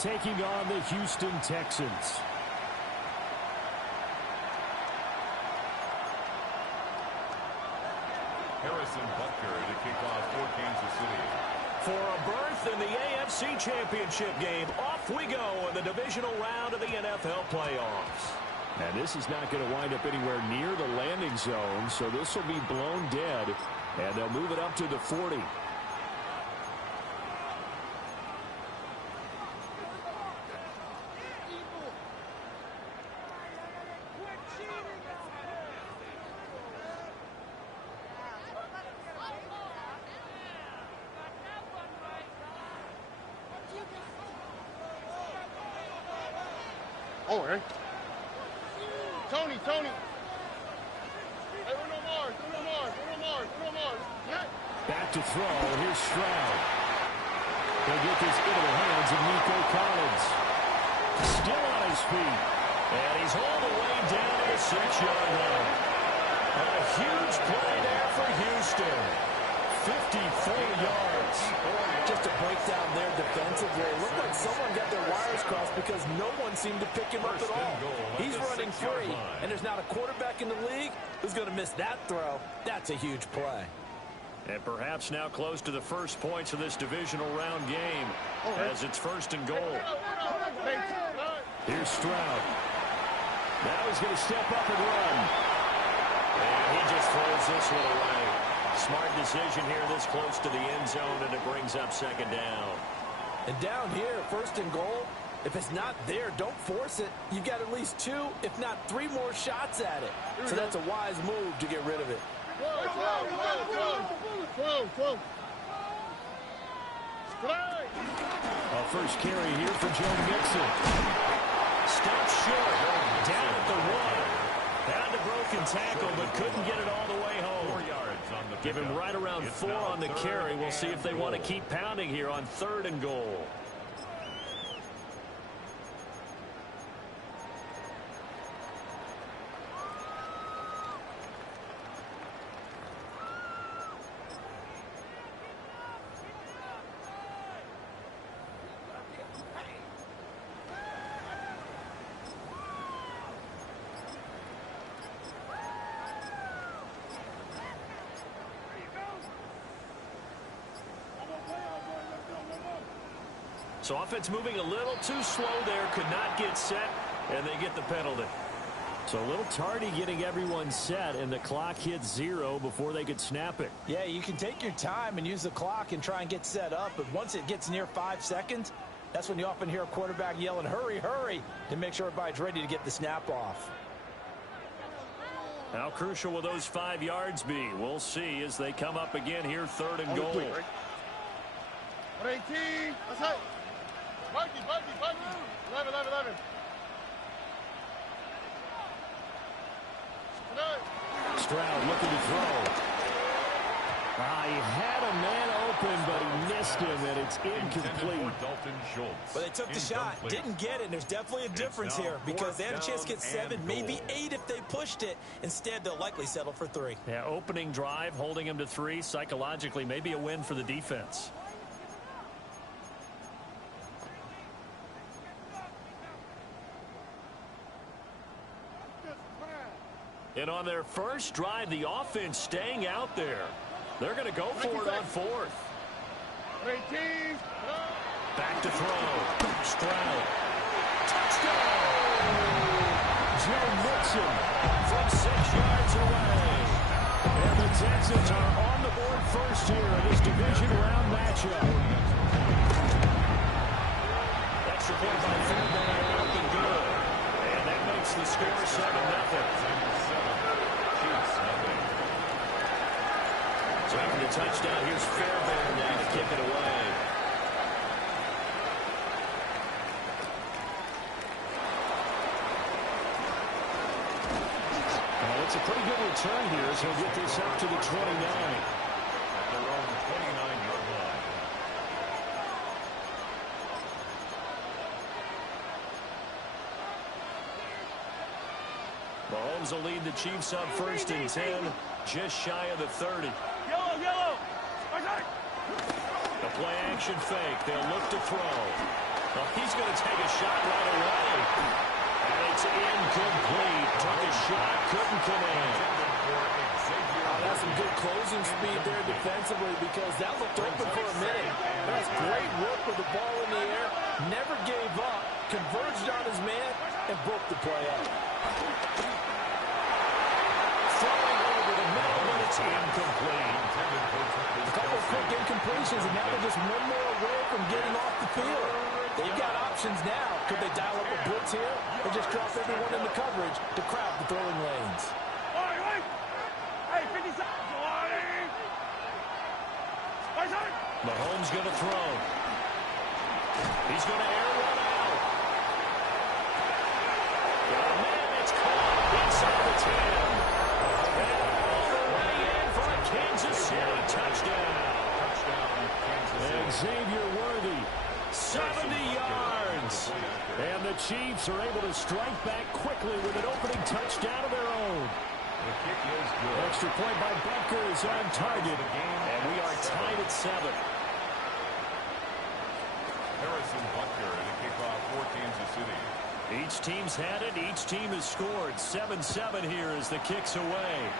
taking on the Houston Texans. Harrison Butker to kick off for Kansas City. For a berth in the AFC Championship game, off we go in the divisional round of the NFL playoffs. And this is not going to wind up anywhere near the landing zone, so this will be blown dead, and they'll move it up to the 40. Oh, hey. Tony. Hey, Bruno Mars. Yeah. Back to throw. Here's Stroud. He'll get this into the hands of Nico Collins. Still on his feet. And he's all the way down to the 6-yard line. A huge play there for Houston. 54 yards. Just a breakdown there defensively. It looked like someone got their wires crossed because no one seemed to pick him up at all. He's running free, and there's not a quarterback in the league who's going to miss that throw. That's a huge play. And perhaps now close to the first points of this divisional round game as it's 1st and goal. Here's Stroud. Now he's going to step up and run. And he just throws this one away. Smart decision here this close to the end zone, and it brings up 2nd down. And down here, 1st and goal, if it's not there, don't force it. You've got at least 2, if not 3 more shots at it. So that's a wise move to get rid of it. A first carry here for Joe Mixon. Stopped short, down at the 1. Found a broken tackle, but couldn't get it all the way home. 4 yards on the Give him right around 4 on the carry. We'll see if they want to keep pounding here on 3rd and goal. So offense moving a little too slow there, could not get set, and they get the penalty. So a little tardy getting everyone set, and the clock hits 0 before they could snap it. Yeah, you can take your time and use the clock and try and get set up, but once it gets near 5 seconds, that's when you often hear a quarterback yelling, hurry, hurry, to make sure everybody's ready to get the snap off. How crucial will those 5 yards be? We'll see as they come up again here, 3rd and goal. 18. That's it. Mikey. 11. Stroud looking to throw. He had a man open, but he missed him, and it's incomplete. But they took the shot, didn't get it, and there's definitely a difference here because they had a chance to get 7, maybe 8 if they pushed it. Instead, they'll likely settle for 3. Yeah, opening drive, holding him to 3, psychologically, maybe a win for the defense. And on their first drive, the offense staying out there. They're going to go for it on 4th. 18. Back to throw. Stroud. Touchdown! Joe Mixon from 6 yards away. And the Texans are on the board first here in this division round matchup. Extra point by Fairbairn, looking good. And that makes the score 7-0. So after the touchdown, here's Fairbairn now to kick it away. Well, it's a pretty good return here, so he'll get this up to the 29. At their own 29-yard line. Mahomes will lead the Chiefs up 1st and 10, just shy of the 30. Yellow. The play action fake. They'll look to throw. Well, he's going to take a shot right away. And it's incomplete. Took a shot, couldn't come in. That's some good closing speed there defensively because that looked open for a minute. That's great work with the ball in the air. Never gave up, converged on his man, and broke the play up. Throwing over the middle, but it's incomplete. A couple of quick incompletions, and now they're just one more away from getting off the field. They've got options now. Could they dial up a blitz here or just drop everyone into coverage to crowd the throwing lanes? Mahomes going to throw. He's going to air one out. Man, it's caught inside the 10. And all the way in for a Kansas City touchdown. And Xavier Worthy, 70 yards. And the Chiefs are able to strike back quickly with an opening touchdown of their own. The kick is good. Extra point by Butker is on target. And we are tied at 7. Harrison Butker in a kickoff for Kansas City. Each team's had it. Each team has scored. 7-7 here as the kick's away.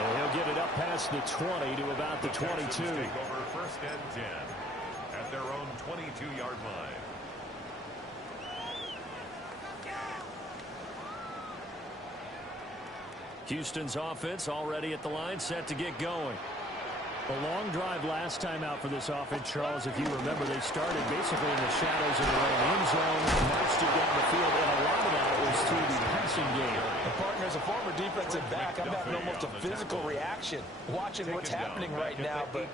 And he'll get it up past the 20 to about the 22. Take over first and 10 at their own 22-yard line. Houston's offense already at the line, set to get going. A long drive last time out for this offense, Charles. If you remember, they started basically in the shadows of their own end zone, marched it down the field, and a lot of that was through the passing game. And partner, as a former defensive back, I'm having almost a physical reaction watching what's happening right now. But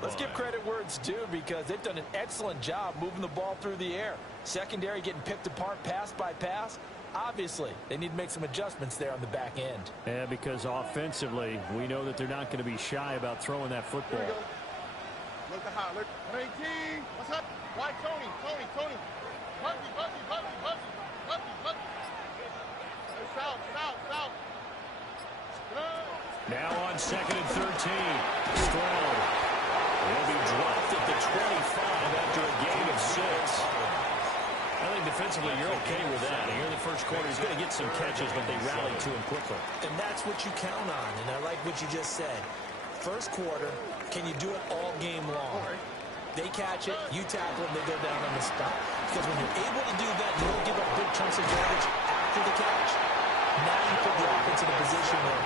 let's give credit where it's due because they've done an excellent job moving the ball through the air. Secondary getting picked apart pass by pass. Obviously, they need to make some adjustments there on the back end. Yeah, because offensively, we know that they're not going to be shy about throwing that football. Look the hot. Look. 18. What's up? Why Tony? Tony. Buggy. South. Now on 2nd and 13. Stroud will be dropped at the 25 after a gain of 6. I think defensively you're okay with that. Here in the first quarter, he's going to get some catches, but they rallied to him quickly. And that's what you count on, and I like what you just said. First quarter, can you do it all game long? They catch it, you tackle them, they go down on the spot. Because when you're able to do that, you don't give up big chunks of yardage after the catch. Now you put the offense in a position where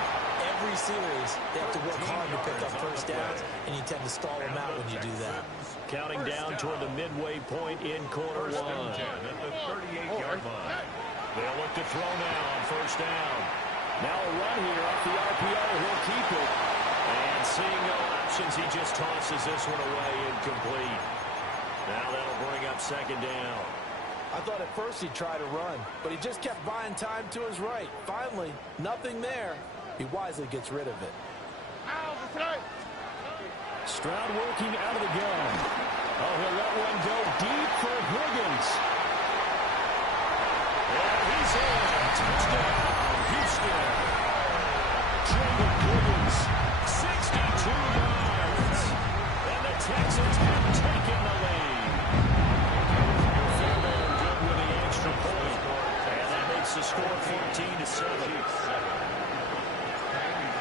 every series they have to work hard to pick up first downs, and you tend to stall them out when you do that. Counting down toward the midway point in quarter 1. At the 38-yard line. They'll look to throw now on first down. Now a run here off the RPO. He'll keep it. And seeing no options, he just tosses this one away incomplete. Now that'll bring up 2nd down. I thought at first he'd try to run, but he just kept buying time to his right. Finally, nothing there. He wisely gets rid of it. Stroud working out of the gun. Oh, he'll let one go deep for Higgins. And he's in. Touchdown, Houston. Jacob Higgins, 62 yards. And the Texans have taken the lead. Fairbairn good with the extra point. And that makes the score 14-7.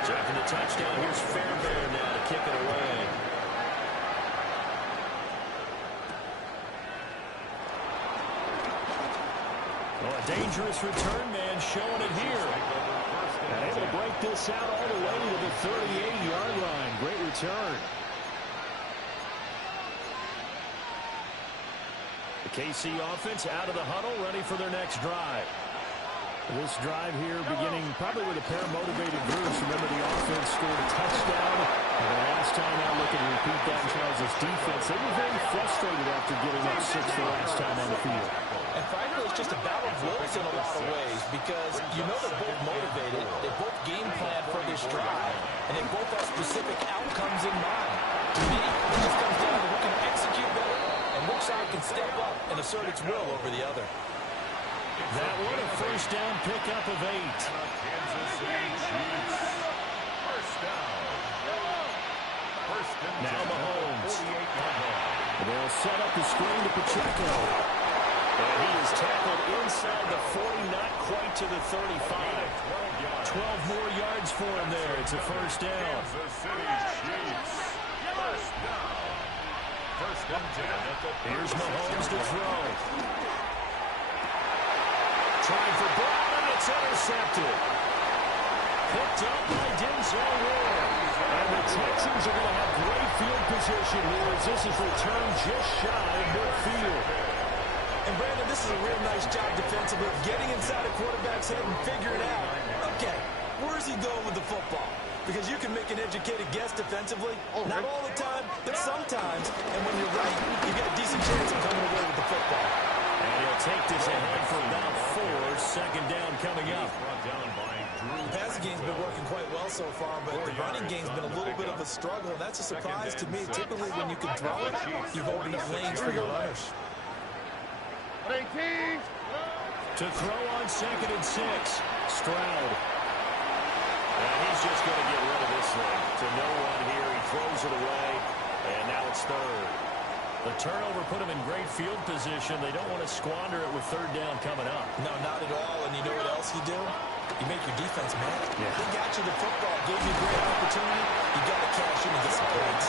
So after the touchdown, here's Fairbairn now to kick it away. Well, a dangerous return man showing it here. And able to break this out all the way to the 38-yard line. Great return. The KC offense out of the huddle, ready for their next drive. This drive here beginning probably with a pair of motivated groups. Remember, the offense scored a touchdown. And the last time out, looking to repeat that in Charles' defense. They were very frustrated after giving up 6 the last time on the field. And frankly, it's just a battle of wills in a lot of ways because you know they're both motivated. They both game plan for this drive. And they both have specific outcomes in mind. To me, it just comes down to who can execute better and which side can step up and assert its will over the other. That one a first down pickup of 8. Kansas City Chiefs. First down. Now Mahomes. They'll set up the screen to Pacheco. And he is tackled inside the 40, not quite to the 35. 12 more yards for him there. It's a first down. Kansas City Chiefs. First down. First and 10 at the Here's Mahomes to throw. Trying for Brown, and it's intercepted. Picked up by Denzel Ward. And the Texans are going to have great field position here as this is returned just shy of midfield. And Brandon, this is a real nice job defensively, getting inside a quarterback's head and figuring out, okay, where's he going with the football? Because you can make an educated guess defensively. Not all the time, but sometimes. And when you're right, you get a decent chance of coming away with the football. And he'll take this ahead for about 4. Second down coming up. The passing game's been working quite well so far, but the running game's been a little bit of a struggle. And that's a surprise to me. Typically, when you can throw it, you've opened up lanes for your runners. 18. To throw on 2nd and 6. Stroud. And he's just going to get rid of this thing. To no one here. He throws it away. And now it's 3rd. The turnover put him in great field position. They don't want to squander it with 3rd down coming up. No, not at all. And you know what else you do? You make your defense mad. Yeah. They got you the football, gave you a great opportunity. You got to cash in and get some points.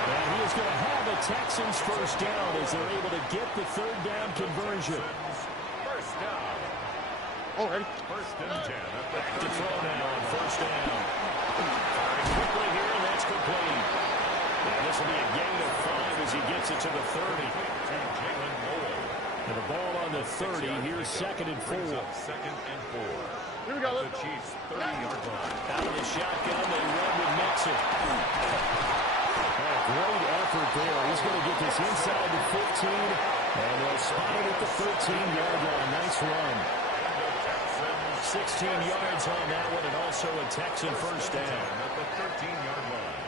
And he is going to have a Texans first down as they're able to get the 3rd down conversion. First down. Already. First and 10 at the Back to throw now on 1st down. Firing quickly here, and that's complete. And this will be a gain of 5 as he gets it to the 30. Jalen Noel. And the ball on the 30. Here's 2nd and 4. Second and 4. Here we go. The Chiefs 30-yard line. Out of the shotgun, they run with Mixon. Great effort there. He's going to get this inside the 15, and they'll spot it at the 13-yard line. Nice run. 16 yards on that one, and also a Texan first down. At the 13-yard line.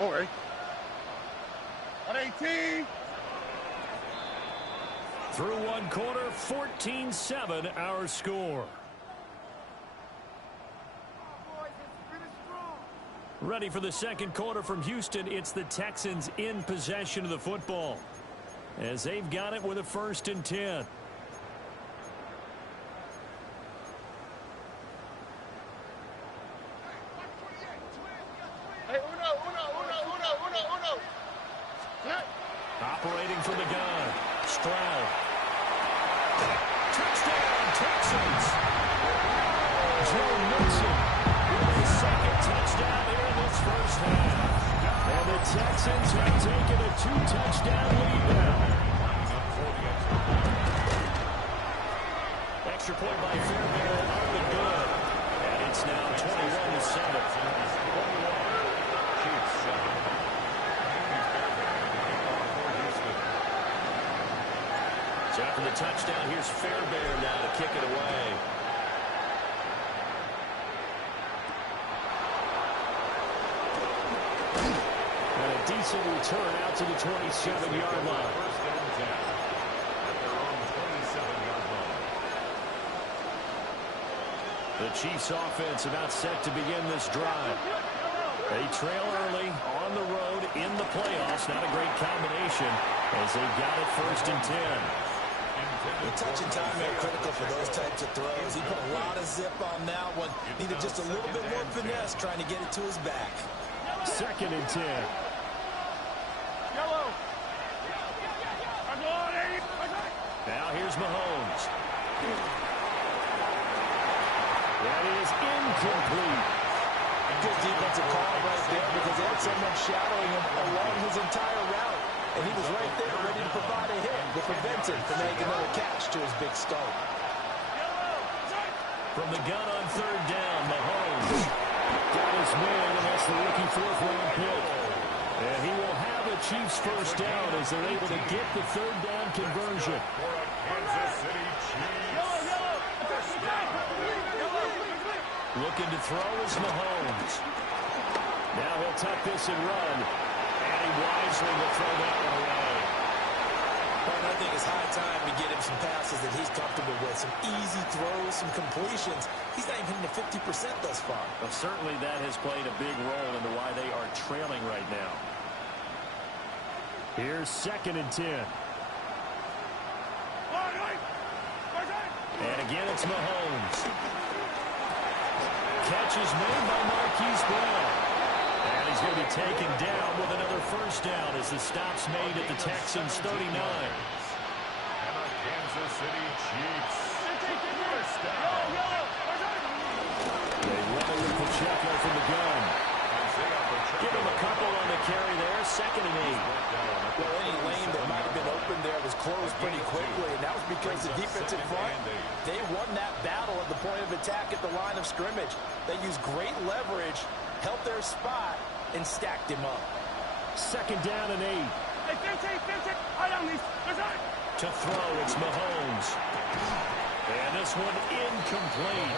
Already. 118. Through one quarter, 14-7 our score. Ready for the second quarter from Houston. It's the Texans in possession of the football as they've got it with a 1st and 10. Hey, uno. Operating from the gun. Stroud. Touchdown, Texans. Joe Mixon with the 2nd touchdown here in this first half. And the Texans have taken a 2-touchdown lead now. Extra point by Fairbairn up and good. And it's now 21-7. So after the touchdown, here's Fairbairn now to kick it away. And a decent return out to the 27-yard line. First and 10 at their own 27-yard line. The Chiefs offense about set to begin this drive. They trail early on the road in the playoffs. Not a great combination as they got it 1st and 10. The touch and time are critical for those types of throws. He put a lot of zip on that one. Needed just a little bit more finesse trying to get it to his back. 2nd and 10. Now here's Mahomes. That is incomplete. Good defensive call right there because they had someone shadowing him along his entire route. And he was right there ready to provide a hit that prevents him from making another catch to his big start. From the gun on 3rd down, Mahomes got his man, and that's the rookie 4th-round pick. And he will have a Chiefs first down as they're able to get the 3rd down conversion. For a Kansas City Chiefs. Looking to throw is Mahomes. Now he'll tuck this and run. And he wisely will throw that one away. And I think it's high time to get him some passes that he's comfortable with, some easy throws, some completions. He's not even hitting the 50% thus far. Well, certainly that has played a big role into why they are trailing right now. Here's 2nd and 10. And again, it's Mahomes. Catch is made by Marquise Brown. And he's going to be taken down with another first down as the stop's made at the Texans' 39. And the Kansas City Chiefs. First down. They level with Pacheco from the gun. Give him a couple on the carry there. 2nd and 8. Well, any lane that might have been open there was closed pretty quickly, and that was because the defensive front, they won that battle at the point of attack at the line of scrimmage. They used great leverage, held their spot, and stacked him up. 2nd down and 8. To throw, it's Mahomes. And this one incomplete.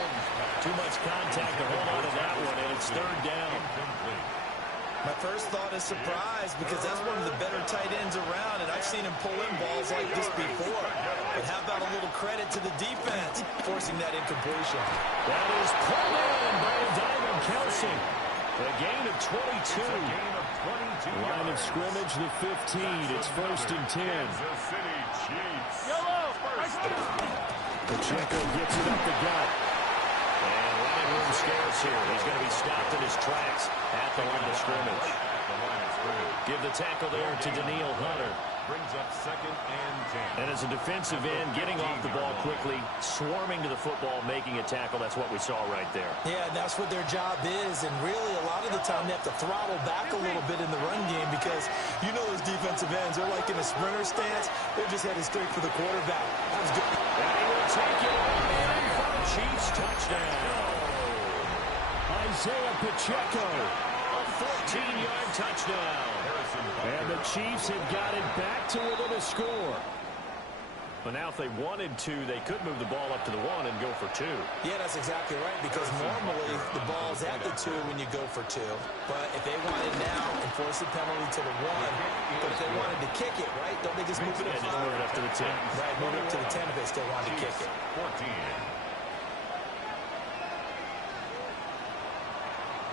Too much contact to hold on to that one, and it's 3rd down. My first thought is surprise because that's one of the better tight ends around, and I've seen him pull in balls like this before. But how about a little credit to the defense forcing that incompletion? That is pulled in by Diamond Kelsey. A gain of 22. Line of scrimmage, the 15. It's 1st and 10. Kansas City Chiefs. Pacheco gets it up the gut. And running room scarce here. He's going to be stopped in his tracks at the line of scrimmage. Give the tackle there to Danielle Hunter. Brings up 2nd and 10. And as a defensive end, getting off the ball quickly, swarming to the football, making a tackle. That's what we saw right there. Yeah, and that's what their job is. And really, a lot of the time, they have to throttle back a little bit in the run game because you know those defensive ends, they're like in a sprinter stance. They're just headed straight for the quarterback. That was good. And he will take it in for a Chiefs touchdown. Isaiah Pacheco, a 14-yard touchdown. And the Chiefs have got it back to within a score. But now if they wanted to, they could move the ball up to the 1 and go for 2. Yeah, that's exactly right, because normally the ball's at the 2 when you go for 2. But if they wanted now, enforce the penalty to the 1. But if they wanted to kick it, right, don't they just move it up? Just move it up to the 10. Right, move it up to the 10 if they still wanted to kick it. 14.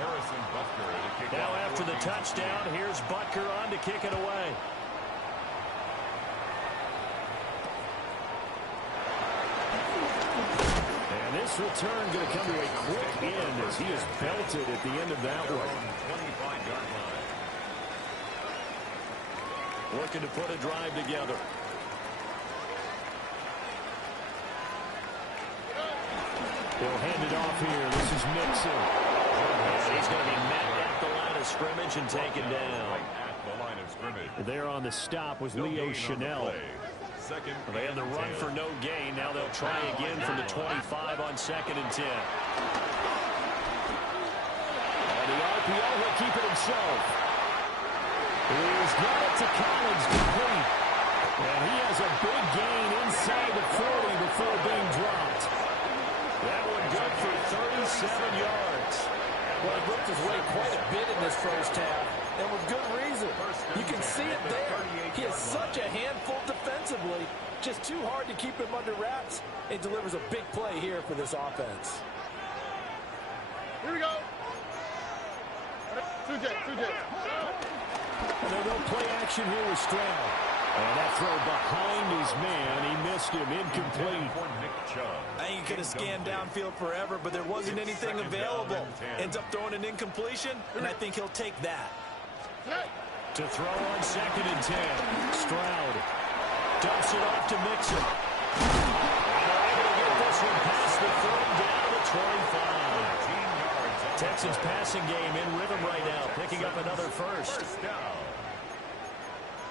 Harrison Butker to kick Now off after the 14. touchdown, here's Butker on to kick it away. And this return going to come to a quick end as he is belted at the end of that one. 25-yard line. Looking to put a drive together. They'll hand it off here. This is Mixon. And he's going to be met at the line of scrimmage and taken down. Right at the line of scrimmage. There on the stop was No Leo gain on the Chanel. play. 2nd They had the and run 10. for no gain. Now they'll try again from the 25 on 2nd and 10. And the RPO will keep it himself. He's got it to Collins, complete. And he has a big gain inside the 40 before being dropped. That one good for 37 yards. Well, he worked his way quite a bit in this first half, and with good reason. You can see it there. He is such a handful defensively. Just too hard to keep him under wraps. It delivers a big play here for this offense. Here we go. Two jets. And they'll go play action here with Stroud. And that throw behind his man. He missed him. Incomplete. For Nick Chubb. I think he could have scanned downfield forever, but there wasn't anything available. Ends up throwing an incompletion, and I think he'll take that. To throw on 2nd and 10. Stroud dumps it off to Mixon. And they're able to get this one past the 30 down to 25. Texans passing game in rhythm right now, picking up another first. First down.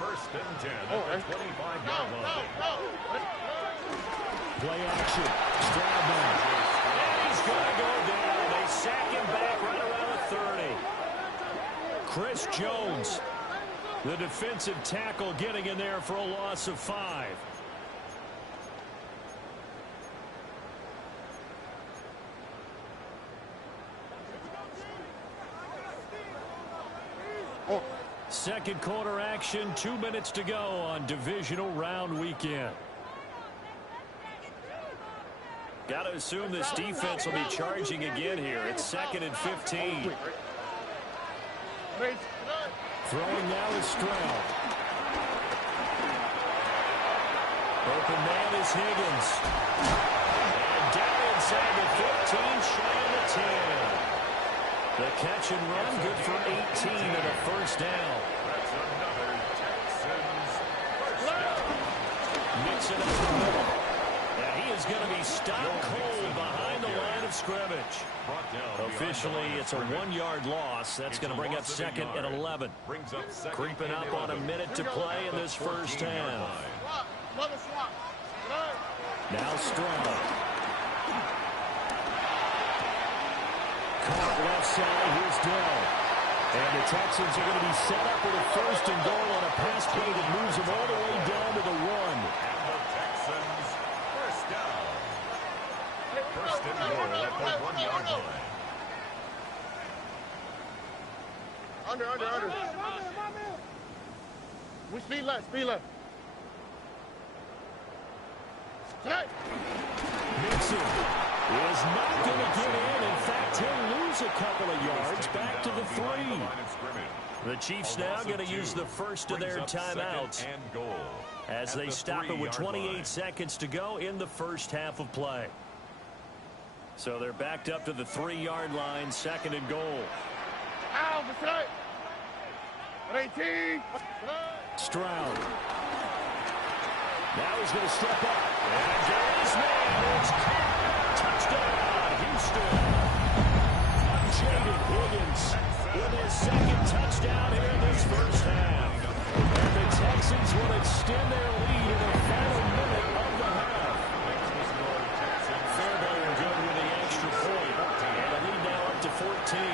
1st and 10 at the 25-yard line. Play action. Stroud now. And he's going to go down. They sack him back right around the 30. Chris Jones, the defensive tackle, getting in there for a loss of 5. Second quarter action, 2 minutes to go on divisional round weekend. Got to assume this defense will be charging again here. It's 2nd and 15. Throwing now is Stroud. Open man is Higgins. And down inside the 15, shy of the 10. The catch and run, good for 18 and a first down. That's another Texans first down. Mixing up the middle. And he is going to be stopped cold behind the line of scrimmage. Officially, it's a 1-yard loss. That's going to bring up 2nd and 11. Creeping up on a minute to play in this first half. Now Stroud. Caught left side. Here's Dell. And the Texans are going to be set up with a 1st and goal on a pass play that moves them all the way down to the 1. And the Texans first down. First and goal at the 1-yard line. Under. We speed left. Mixon is not going to get in. In fact, he'll lose a couple of yards back to the 3. The Chiefs now going to use the first of their timeouts as they stop it with 28 seconds to go in the first half of play. So they're backed up to the 3-yard line, 2nd and goal. Stroud. Now he's going to step up. And there is man. It's caught. Touchdown, Houston. Jadon Higgins with his 2nd touchdown here in this first half. And the Texans will extend their lead in the final minute of the half. Fairbairn good with the extra point. And the lead now up to 14.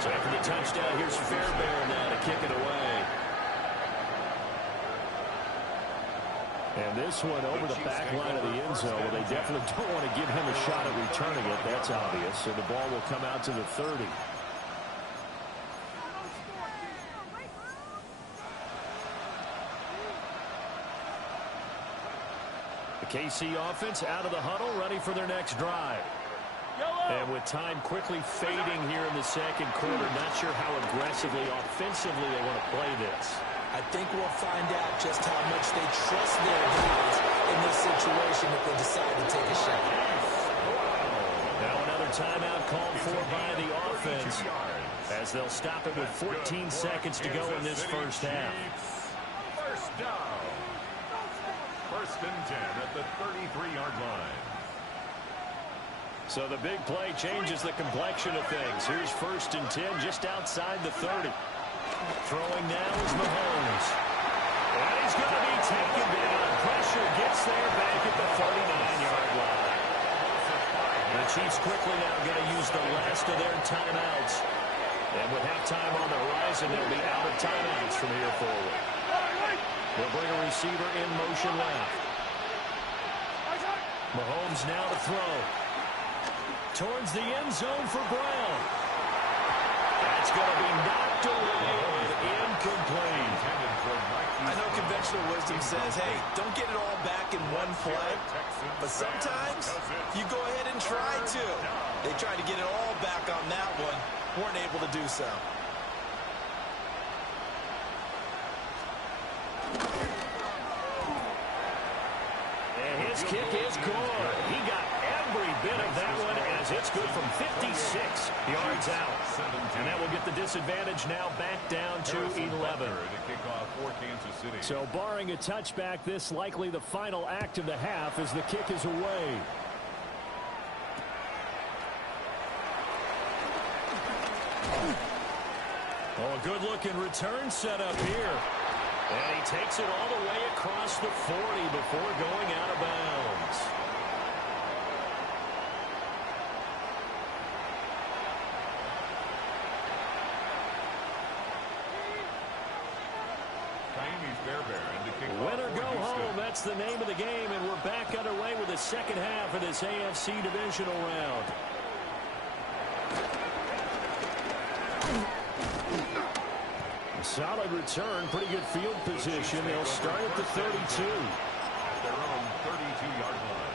So after the touchdown, here's Fairbairn now to kick it away. And this one over the back line of the end zone. Well, they definitely don't want to give him a shot at returning it. That's obvious. So the ball will come out to the 30. The KC offense out of the huddle, ready for their next drive. And with time quickly fading here in the second quarter, not sure how aggressively, offensively they want to play this. I think we'll find out just how much they trust their guys in this situation if they decide to take a shot. Now another timeout called for by the offense as they'll stop it with 14 seconds to go in this first half. First down. 1st and 10 at the 33-yard line. So the big play changes the complexion of things. Here's 1st and 10 just outside the 30. Throwing now is Mahomes. And he's going to be taken down. Pressure gets there back at the 39-yard line. The Chiefs quickly now going to use the last of their timeouts. And with halftime on the horizon, they'll be out of timeouts from here forward. They'll bring a receiver in motion left. Mahomes now to throw. Towards the end zone for Brown. That's going to be knocked away and incomplete. I know conventional wisdom says, hey, don't get it all back in one play. But sometimes you go ahead and try to. They tried to get it all back on that one. Weren't able to do so. And his kick is good. He got every bit of that one as it's good from 56 yards out. And that will get the disadvantage now back down to 11. So barring a touchback, this likely the final act of the half as the kick is away. Oh, a good-looking return set up here. And he takes it all the way across the 40 before going out of bounds. Win or go home, that's the name of the game, and we're back underway with the second half of this AFC divisional round. Solid return, pretty good field position. They'll start at the 32. At their own 32-yard line.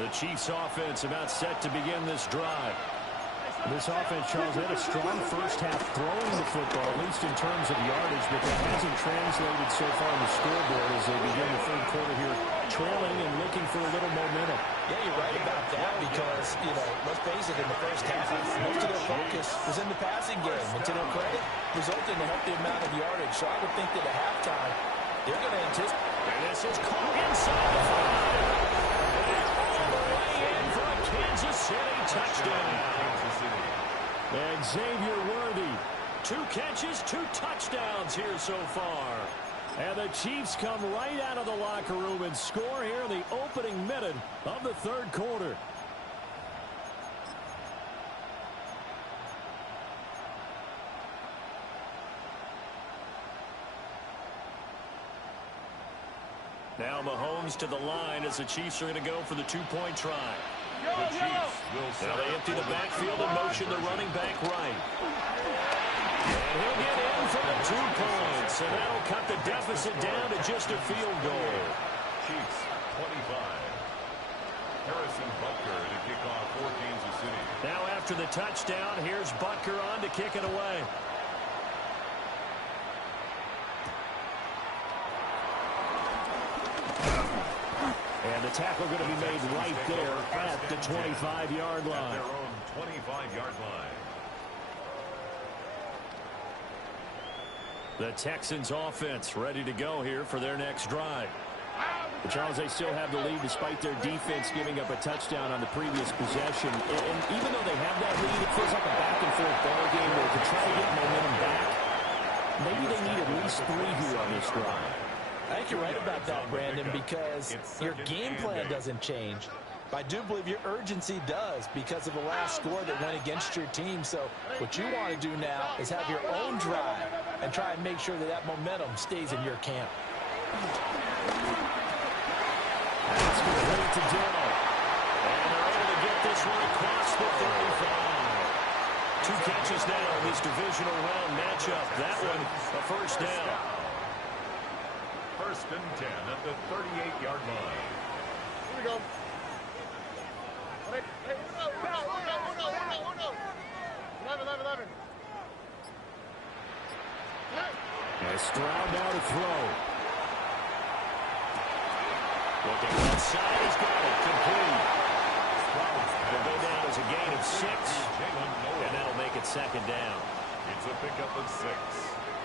The Chiefs offense about set to begin this drive. This offense, Charles, they had a strong first half throwing the football, at least in terms of yardage, but that hasn't translated so far on the scoreboard as they begin the third quarter here, trailing and looking for a little momentum. Yeah, you're right about that because, let's face it, in the first half, most of their focus was in the passing game. And to their credit, resulted in a healthy amount of yardage. So I would think that at halftime, they're going to anticipate. And this is caught inside the 5. All the way in for a Kansas City touchdown. And Xavier Worthy, 2 catches, 2 touchdowns here so far. And the Chiefs come right out of the locker room and score here in the opening minute of the third quarter. Now Mahomes to the line as the Chiefs are going to go for the 2-point try. The Chiefs will Now they empty the backfield and motion the running back right. And he'll get in for the 2 points. And that'll cut the deficit down to just a field goal. Chiefs 25. Harrison Butker to kick off for Kansas City. Now after the touchdown, here's Butker on to kick it away. And the tackle going to be made right there at the 25-yard line. At their own 25-yard line. The Texans offense ready to go here for their next drive. But Charles, they still have the lead despite their defense giving up a touchdown on the previous possession. And even though they have that lead, it feels like a back-and-forth ball game where to try to get momentum back, maybe they need at least 3 here on this drive. I think you're right about that, Brandon, because your game plan doesn't change. I do believe your urgency does because of the last score that went against your team. So what you want to do now is have your own drive and try and make sure that that momentum stays in your camp. That's complete to Dillon. And they're able to get this one across the 35. 2 catches now in this divisional round matchup. That one a first down. First and 10 at the 38-yard line. Here we go. Hey, uno. 11. And Stroud now to throw. Looking left side, he's got it. Complete. Will go down as a gain of 6. And that'll make it second down. It's a pickup of 6.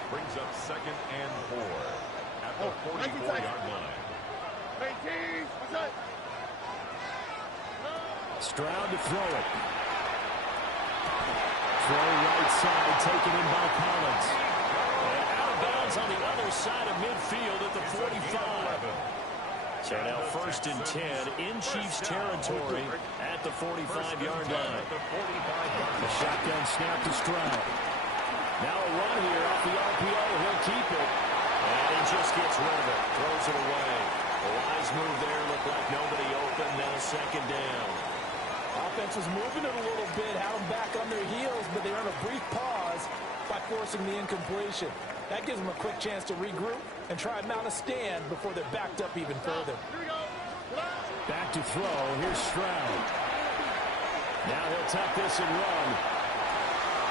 Brings up second and 4 at the 44-yard line. 18. What's that? Stroud to throw it. Throw right side, taken in by Collins. And out of bounds on the other side of midfield at the 45. So now first and 10 in Chiefs territory at the 45-yard line. The shotgun snap to Stroud. Now a run here off the RPO. He'll keep it. And he just gets rid of it. Throws it away. A wise move there. Looked like nobody open. Now second down. Offense was moving it a little bit, had them back on their heels, but they earned a brief pause by forcing the incompletion. That gives them a quick chance to regroup and try and mount a stand before they're backed up even further. Back to throw. Here's Stroud. Now he'll tuck this and run.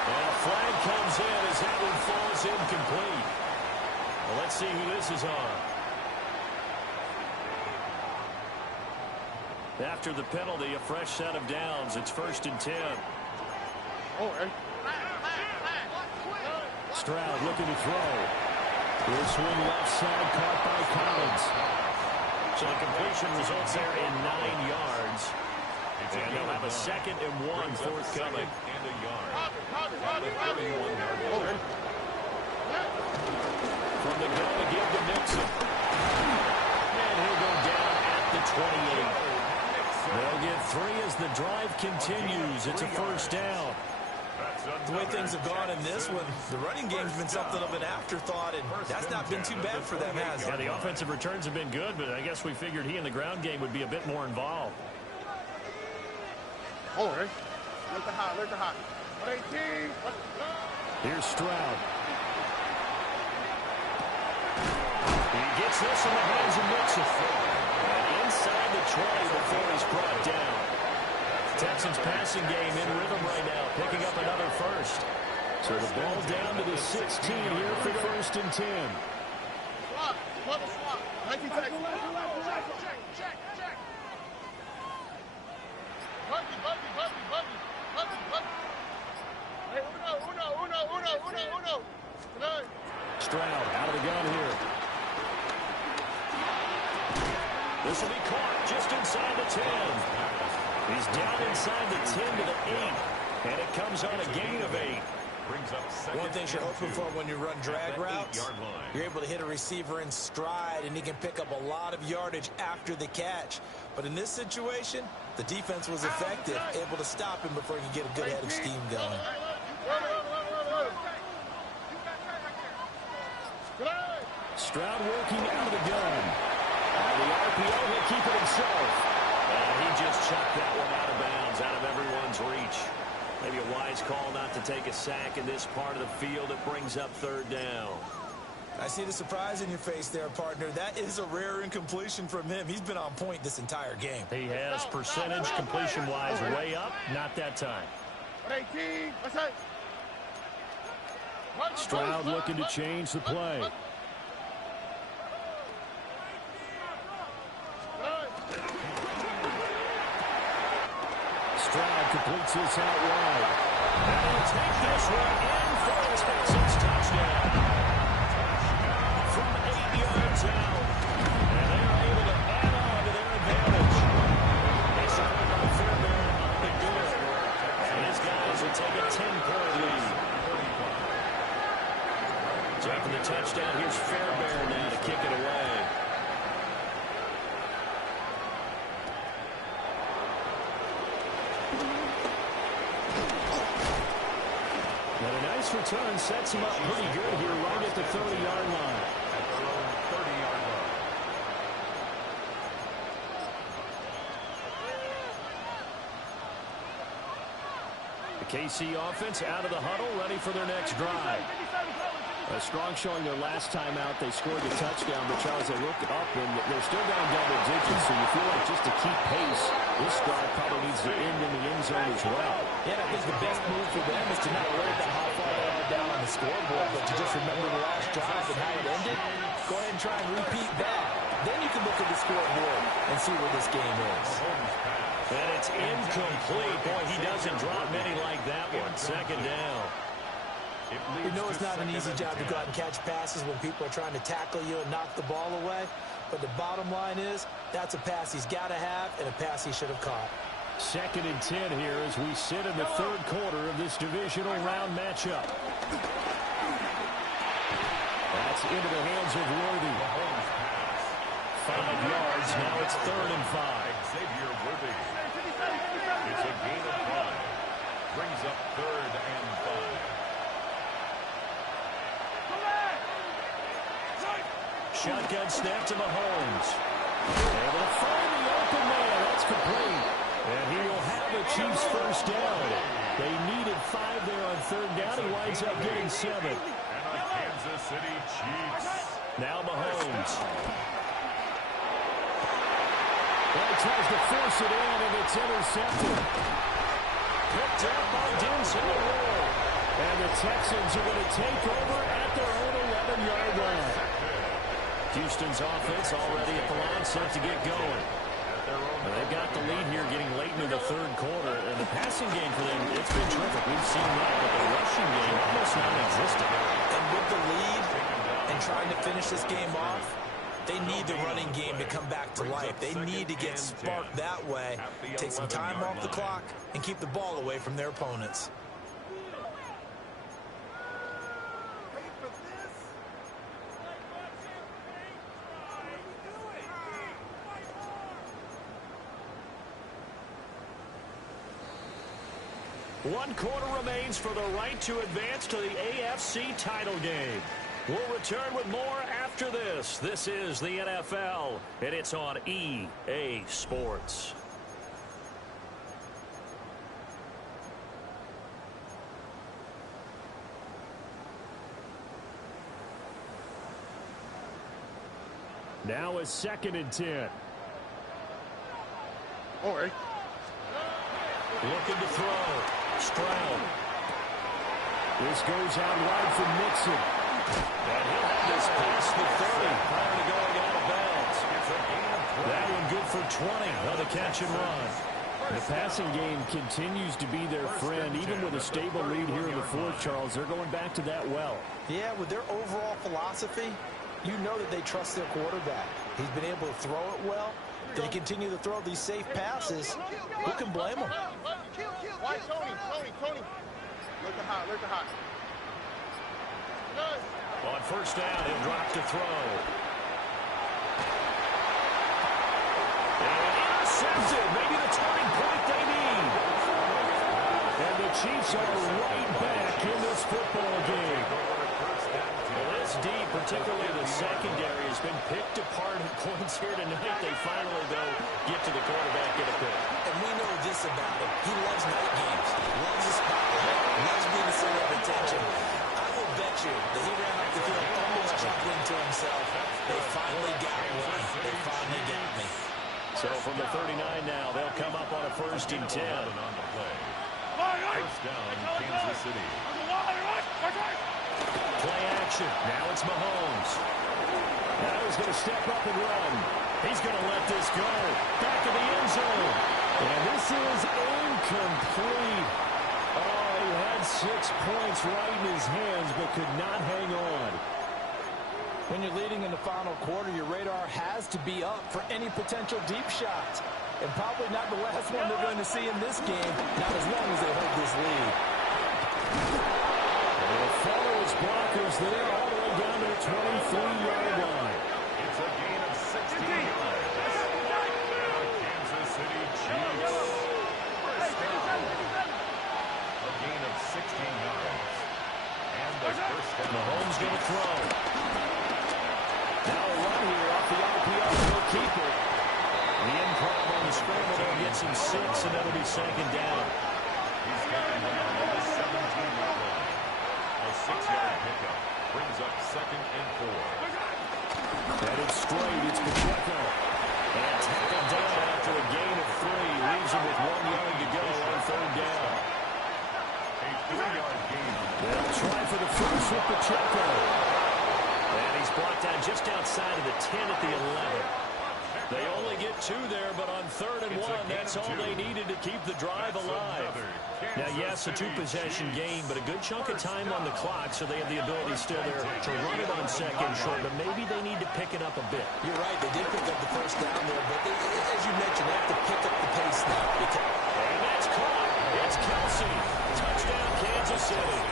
And a flag comes in as that one falls incomplete. Well, let's see who this is on. After the penalty, a fresh set of downs. It's first and 10. Stroud looking to throw. He'll swing left side, caught by Collins. So the completion results there in 9 yards. And they'll have a second and 1 forthcoming. And a yard. At the 31-yard line. From the gun to give to Nixon. And he'll go down at the 28. They'll get 3 as the drive continues. It's a first down. The way things have gone in this one, the running game's been something of an afterthought, and that's not been too bad for them, has it? Yeah, the offensive returns have been good, but I guess we figured he in the ground game would be a bit more involved. Look the hot, look the hot. 118. Here's Stroud. He gets this in the hands of Mixon. And inside the 20 before he's brought down. Texans passing game in rhythm right now, picking up another first. So the ball down to the 16 here for first and 10. Swap, double swap. 19 seconds. Check. Buggy. Hey, uno. Stroud out of the gun here. This will be caught just inside the 10. He's down inside the 10 to the 8. And it comes on a gain of 8. One thing you're hoping for when you run drag routes, you're able to hit a receiver in stride, and he can pick up a lot of yardage after the catch. But in this situation, the defense was effective, able to stop him before he could get a good head of steam going. Stroud working out of the gun. The RPO, he'll keep it himself. And he just chucked that one out of bounds, out of everyone's reach. Maybe a wise call not to take a sack in this part of the field. It brings up third down. I see the surprise in your face there, partner. That is a rare incompletion from him. He's been on point this entire game. He has percentage completion-wise way up. Not that time. 118. What's that? Stroud looking to change the play. Stroud completes this out wide. And he'll take this one in for a Texans touchdown. From 8 yards out. And they are able to add on to their advantage. They started on Fairbairn on the good. And his guys will take a 10-point lead. So after the touchdown, here's Fairbairn now to kick it away. And a nice return sets him up pretty good here right at the 30-yard line. At their own 30-yard line. The KC offense out of the huddle, ready for their next drive. A strong showing their last time out. They scored the touchdown, but Charles, they look up and they're still down double digits, so you feel like just to keep pace, this drive probably needs to end in the end zone as well. Yeah, I think the best move for them is to not worry about how far they are down on the scoreboard, but to just remember the last drive and how it ended. Go ahead and try and repeat that. Then you can look at the scoreboard and see where this game is. And it's incomplete. Boy, he doesn't drop many like that one. Second down. We know it's not an easy job to go out and catch passes when people are trying to tackle you and knock the ball away. But the bottom line is, that's a pass he's got to have and a pass he should have caught. Second and 10 here as we sit in the third quarter of this divisional round matchup. That's into the hands of Worthy. 5 yards, now it's 3rd and 5. Xavier Worthy. It's a gain of 5. Brings up 3rd and 5. Shotgun snap to Mahomes. Able to find the open man. That's complete. And he will have the Chiefs first down. They needed 5 there on 3rd down. He winds up getting 7. And the Kansas City Chiefs. Now Mahomes. Well, he tries to force it in, and it's intercepted. Picked up by Denzel Ward. And the Texans are going to take over at their own 11-yard line. Houston's offense already at the line, set to get going. And they've got the lead here getting late into the third quarter. And the passing game for them, it's been terrific. We've seen that, but the rushing game almost non-existent. And with the lead and trying to finish this game off, they need the running game to come back to life. They need to get sparked that way, take some time off the clock, and keep the ball away from their opponents. One quarter remains for the right to advance to the AFC title game. We'll return with more after this. This is the NFL, and it's on EA Sports. Now a 2nd and 10. All right. Looking to throw. Stroud. This goes out wide for Mixon. And he'll have this past the 30 prior to going out of bounds. That one good for 20 on the catch and run. The passing game continues to be their friend. Even with a stable lead here in the fourth, Charles, they're going back to that well. Yeah, with their overall philosophy, you know that they trust their quarterback. He's been able to throw it well. They continue to throw these safe passes. Who can blame them? Why, Tony. Look at hot. On first down, he'll drop to throw. And intercepted. Maybe the turning point they need. And the Chiefs are right back in this football game. Well, this D, particularly the secondary, has been picked apart at points here tonight. They finally, though, get to the quarterback in a pick. And we know this about him. He loves night games. Loves the spotlight. Loves being the center of attention. I will bet you that he ran up the field almost chuckling to himself. They finally got one. They finally got me. So from the 39 now, they'll come up on a 1st and 10. First down, Kansas City. Play action. Now it's Mahomes. Now he's going to step up and run. He's going to let this go. Back of the end zone. And this is incomplete. Oh, he had 6 points right in his hands, but could not hang on. When you're leading in the final quarter, your radar has to be up for any potential deep shots. And probably not the last one they're going to see in this game, not as long as they hold this lead. And follow his blockers there all the way down to the 23-yard line. It's a gain of 16 yards. Kansas City Chiefs. First down. A gain of 16 yards. And the first down. Mahomes going to throw. Now a run here off the RPO. He'll keep it. The improv on the scramble there gets him 6, and that'll be 2nd down. He's taken down on the 17-yard line. A 6-yard pickup brings up 2nd and 4. Headed straight, it's Pacheco. And tackled down after a gain of 3. Leaves him with 1 yard to go on 3rd down. A 3-yard gain. They'll try for the first with Pacheco. And he's brought down just outside of the 10 at the 11. They only get 2 there, but on 3rd and 1, that's all they needed to keep the drive alive. Now, yes, a 2-possession game, but a good chunk of time on the clock, so they have the ability still there to run it on 2nd short, but maybe they need to pick it up a bit. You're right, they did pick up the first down there, but as you mentioned, they have to pick up the pace now. And that's caught. It's Kelsey. Touchdown, Kansas City.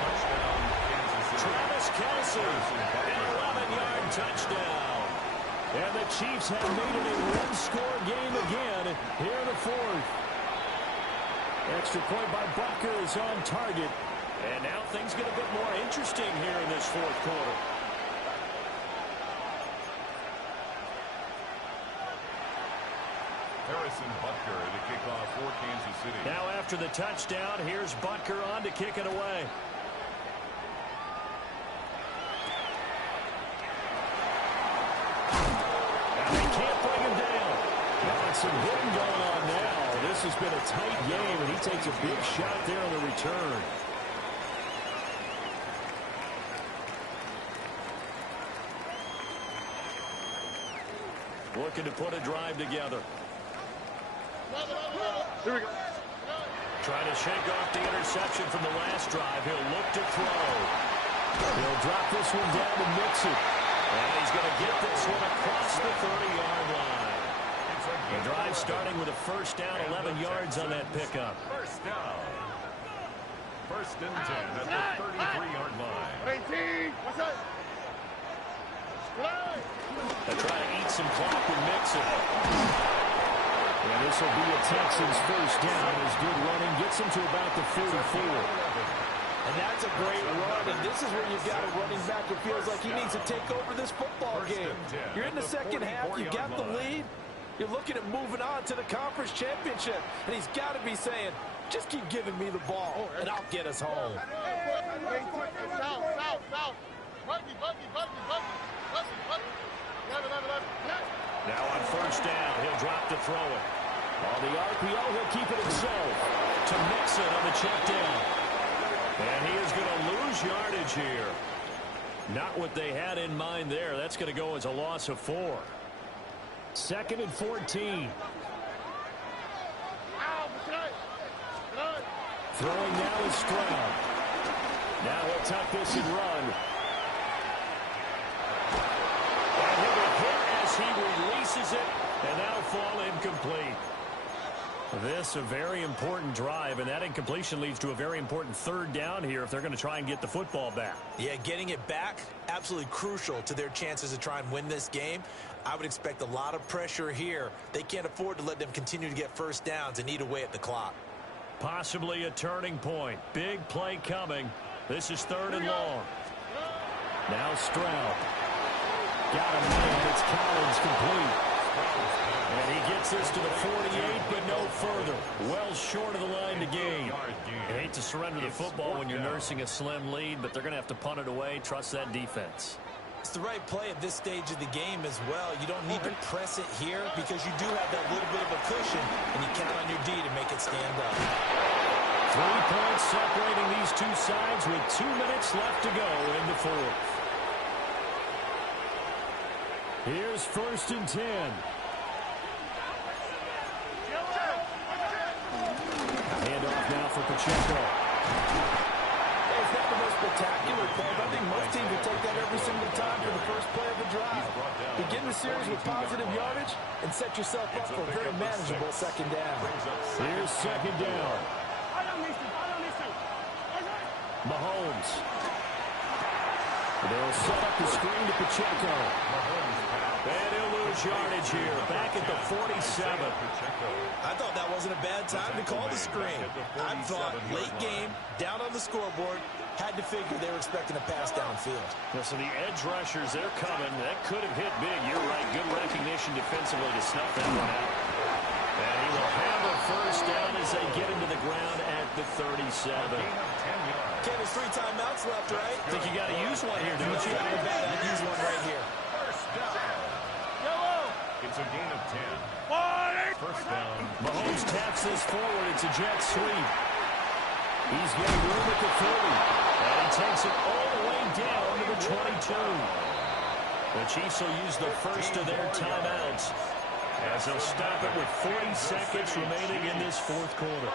Touchdown, Kansas City. Travis Kelsey, an 11-yard touchdown. And the Chiefs have made it a one-score game again here in the 4th. Extra point by Butker is on target. And now things get a bit more interesting here in this 4th quarter. Harrison Butker to kick off for Kansas City. Now after the touchdown, here's Butker on to kick it away. Some hitting going on now. This has been a tight game, and he takes a big shot there on the return. Looking to put a drive together. Here we go. Trying to shake off the interception from the last drive. He'll look to throw. He'll drop this one down to Mixon. And he's going to get this one across the 30-yard line. The drive starting with a first down, 11 yards on that pickup. First down. 1st and 10 at the 33-yard line. 18. What's that? They try to eat some clock with Mixon. And this will be a Texans first down as good running gets him to about the 44. And that's a great run, and this is where you've got a running back who feels like he needs to take over this football game. You're in the second half, you've got the lead. You're looking at moving on to the conference championship. And he's got to be saying, just keep giving me the ball, and I'll get us home. South. Buggy. Now on first down, he'll drop to throw it. On the RPO, he'll keep it himself to Mixon on the check down. And he is going to lose yardage here. Not what they had in mind there. That's going to go as a loss of 4. 2nd and 14. Throwing now is Stroud. Now he'll tuck this and run. And he'll be hit as he releases it, and now fall incomplete. This a very important drive, and that incompletion leads to a very important 3rd down here if they're going to try and get the football back. Yeah, getting it back, absolutely crucial to their chances to try and win this game. I would expect a lot of pressure here. They can't afford to let them continue to get first downs and eat away at the clock. Possibly a turning point. Big play coming. This is 3rd and long. Now Stroud. Got him in. It's Collins complete. And he gets this to the 48, but no further. Well short of the line to gain. You hate to surrender the football when you're nursing a slim lead, but they're going to have to punt it away. Trust that defense. It's the right play at this stage of the game as well. You don't need to press it here because you do have that little bit of a cushion, and you count on your D to make it stand up. 3 points separating these two sides with 2 minutes left to go in the 4th. Here's 1st and 10. Handoff now for Pacheco. It's not the most spectacular play, but I think most teams will take that every single time for the first play of the drive. Begin the series with positive yardage and set yourself up for a very manageable 2nd down. Here's 2nd down. Mahomes. They'll set up the screen to Pacheco. And he'll lose yardage here. Back at the 47. I thought that wasn't a bad time to call the screen. I thought late game, down on the scoreboard, had to figure they were expecting a pass downfield. So the edge rushers, they're coming. That could have hit big. You're right. Good recognition defensively to snuff that one out. And he will have a first down as they get him to the ground at the 37. Ken, there's 3 timeouts left, right? I think you got to use one here, don't you? I bet I'd use one right here. It's a gain of 10. First down. Mahomes taps this forward. It's a jet sweep. He's getting room at the 30. And he takes it all the way down to the 22. The Chiefs will use the first of their timeouts as they'll stop it with 40 seconds remaining in this 4th quarter.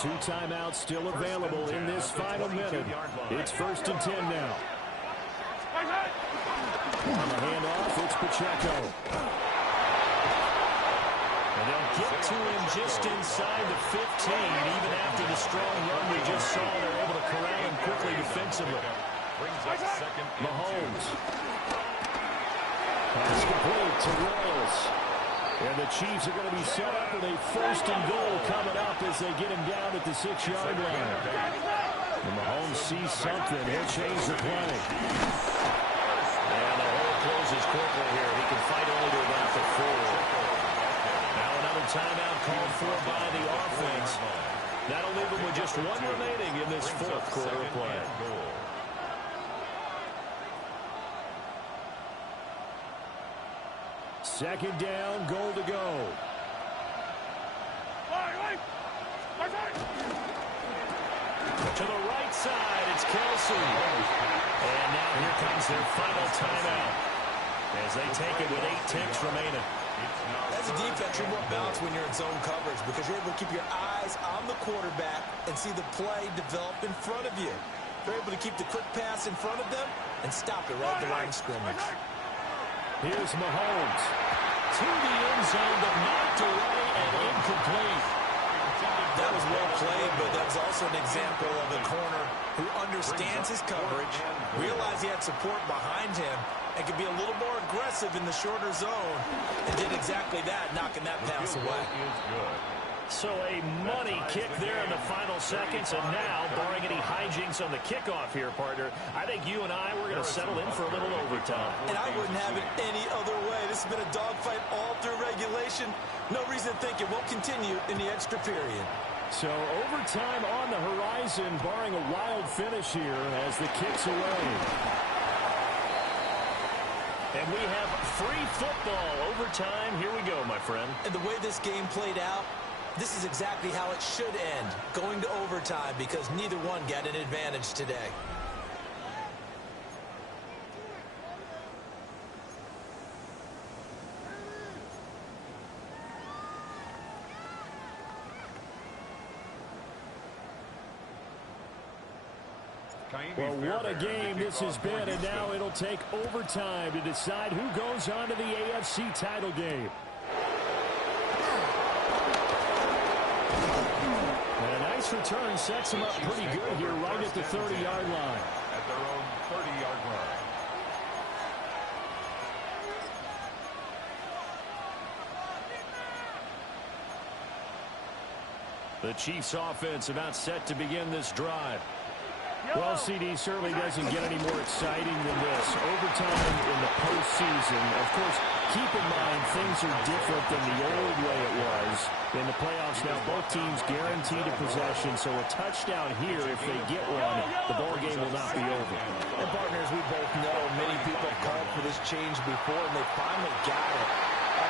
2 timeouts still available in this final minute. It's 1st and 10 now. On the handoff, it's Pacheco. And they'll get to him just inside the 15, even after the strong run we just saw. They're able to corral him quickly defensively. Mahomes. Pass complete to Royals. And the Chiefs are going to be set up with a 1st and goal coming up as they get him down at the 6-yard line. And Mahomes sees something. He'll change the play. And the hole closes quickly here. He can fight only to about the 4. Now another timeout called for by the offense. That'll leave them with just 1 remaining in this 4th quarter of play. Second down, goal to go. To the right side, it's Kelsey. And now here comes their final timeout as they take it with 8 ticks remaining. As a defense, you're more balanced when you're in zone coverage because you're able to keep your eyes on the quarterback and see the play develop in front of you. They're able to keep the quick pass in front of them and stop it right at the line of scrimmage. Here's Mahomes. To the end zone, but knocked away and incomplete. That was well played, but that was also an example of a corner who understands his coverage, realized he had support behind him, and could be a little more aggressive in the shorter zone, and did exactly that, knocking that pass away. So a money kick there in the final seconds, and now, barring any hijinks on the kickoff here, partner, I think you and I, we're going to settle in for a little overtime. And I wouldn't have it any other way. This has been a dogfight all through regulation. No reason to think it won't continue in the extra period. So overtime on the horizon, barring a wild finish here as the kick's away. And we have free football overtime. Here we go, my friend. And the way this game played out, this is exactly how it should end, going to overtime, because neither one got an advantage today. Well, what a game this has been, and now it'll take overtime to decide who goes on to the AFC title game. And a nice return sets them up pretty good here right at the 30-yard line. At their own 30-yard line. The Chiefs offense about set to begin this drive. Well, CD certainly doesn't get any more exciting than this. Overtime in the postseason. Of course, keep in mind things are different than the old way it was. In the playoffs now, both teams guaranteed a possession, so a touchdown here, if they get one, the ball game will not be over. And partners, we both know many people called for this change before, and they finally got it.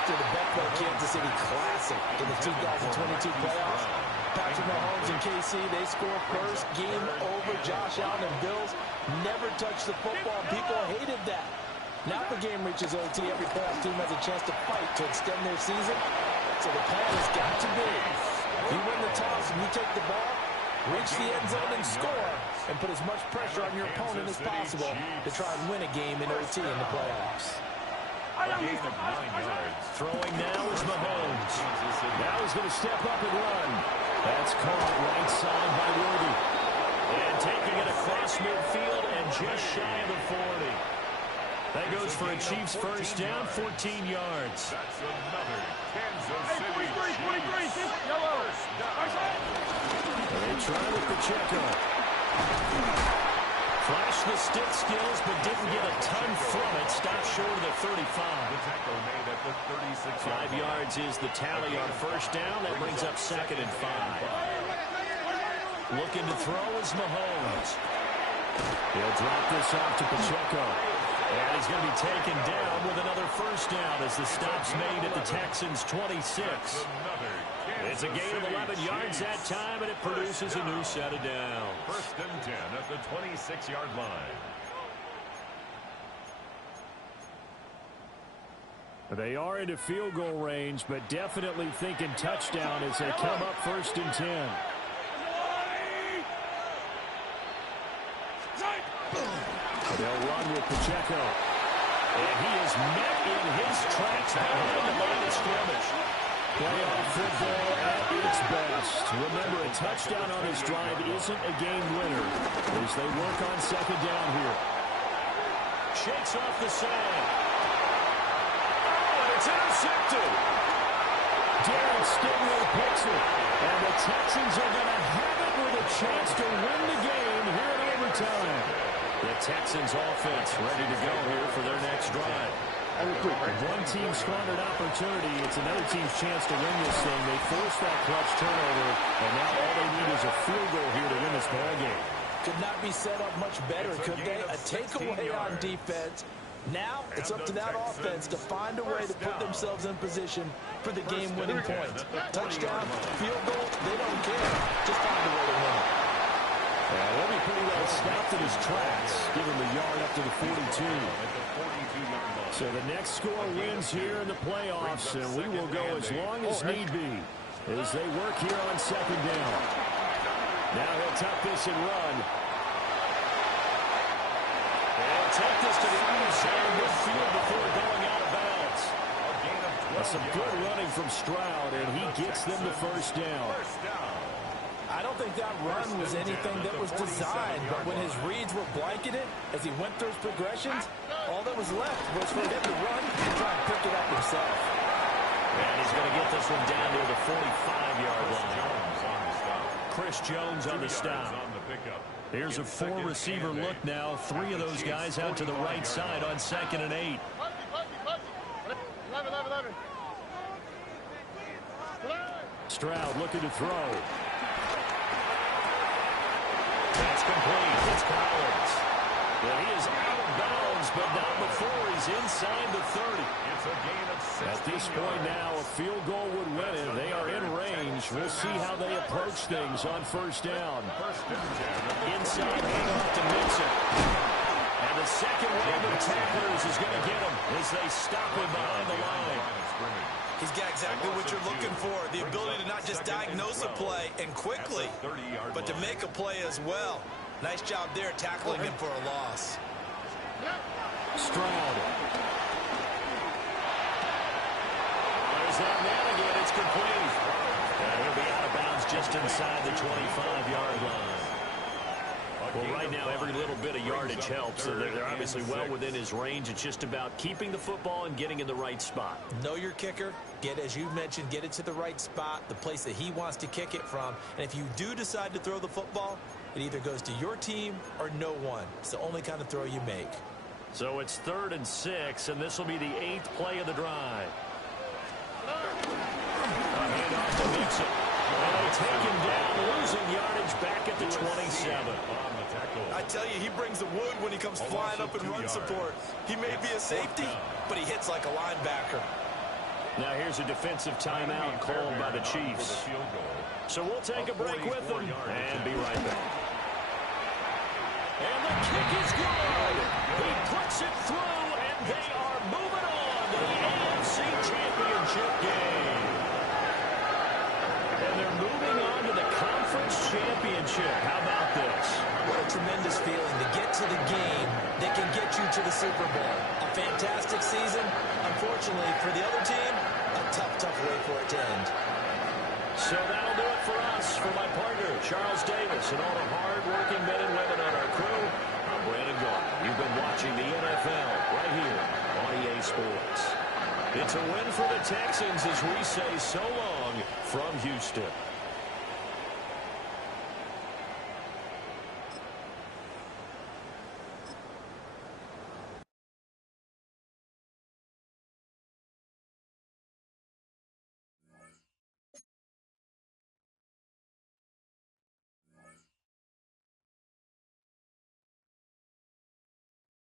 After the Buffalo Kansas City Classic in the 2022 playoffs, Patrick Mahomes and KC, they score first. Game over. Josh Allen and Bills never touched the football. People hated that. Now the game reaches OT. Every playoff team has a chance to fight to extend their season. So the plan has got to be, you win the toss and you take the ball, reach the end zone and score, and put as much pressure on your opponent as possible to try and win a game in OT in the playoffs. A gain of 9 yards. Throwing now is Mahomes. Now he's going to step up and run. That's caught right side by Worthy. And taking it across midfield and just shy of the 40. That goes for a Chiefs first down, 14 yards. That's another Kansas City Chiefs. They try with Pacheco. Flashed the stick skills, but didn't get a ton from it. Stopped short of the 35. The tackle made at the 36. 5 yards is the tally on first down. That brings up 2nd and 5. Looking to throw is Mahomes. He'll drop this off to Pacheco. And he's going to be taken down with another first down as the stop's made at the Texans' 26. It's a gain of 11 yards that time, and it produces a new set of downs. 1st and 10 at the 26-yard line. They are into field goal range, but definitely thinking touchdown as they come up 1st and 10. They'll run with Pacheco. And he is met in his tracks behind the line of scrimmage. Playoff football at its best. Remember, a touchdown on this drive isn't a game winner as they work on 2nd down here. Shakes off the side. Oh, and it's intercepted. Darren Stingley picks it. And the Texans are going to have it with a chance to win the game here in overtime. The Texans offense ready to go here for their next drive. One team squandered opportunity. It's another team's chance to win this thing. They forced that clutch turnover, and now all they need is a field goal here to win this ball game. Could not be set up much better, could they? A takeaway on defense. Now it's up to that offense to find a way to put themselves in position for the game-winning point. Touchdown, field goal, they don't care. Just find a way to win it. He'll be pretty well stopped in his tracks. Give him a yard up to the 42. So the next score wins here in the playoffs, and we will go as long as need be as they work here on 2nd down. Now he'll tuck this and run. And take this to the other side of midfield before going out of bounds. That's some good running from Stroud, and he gets them the first down. I don't think that run was anything that was designed, but when his reads were blanketed as he went through his progressions, all that was left was for him to run and try and pick it up himself. And he's going to get this one down near the 45-yard line. Chris Jones on the stop. Here's a 4-receiver look now. 3 of those guys out to the right side on 2nd and 8. 11. Stroud looking to throw. That's complete. It's Collins. Well, he is out of bounds, but not before he's inside the 30. It's a gain of 16 At this point now, a field goal would win it. They are in range. We'll see how they approach things on first down. Inside handoff to Mixon. And the second wave of tacklers is going to get him as they stop him behind the line. He's got exactly what you're looking for, the ability to not just diagnose a play and quickly, but to make a play as well. Nice job there tackling him for a loss. Stroud. There's that man again. It's complete. And he'll be out of bounds just inside the 25-yard line. Well, right now, every little bit of yardage helps. So they're obviously well within his range. It's just about keeping the football and getting in the right spot. Know your kicker. Get, as you mentioned, get it to the right spot, the place that he wants to kick it from. And if you do decide to throw the football, it either goes to your team or no one. It's the only kind of throw you make. So it's 3rd and 6, and this will be the 8th play of the drive. A handoff to Mixon. And they take him down, losing yardage back at the 27. I tell you, he brings the wood when he comes flying up in run support. He may be a safety, but he hits like a linebacker. Now here's a defensive timeout called by the Chiefs. So we'll take a break with them and be right back. And the kick is good. He puts it through, and they are moving on to the AFC Championship game. And they're moving on to the Conference Championship. How about this? What a tremendous feeling to get to the game that can get you to the Super Bowl. A fantastic season. Unfortunately, for the other team, a tough way for it to end. So that'll do it for us. For my partner, Charles Davis, and all the hard-working men and women on our crew, I'm Brandon Gaudin. You've been watching the NFL right here on EA Sports. It's a win for the Texans as we say so long from Houston.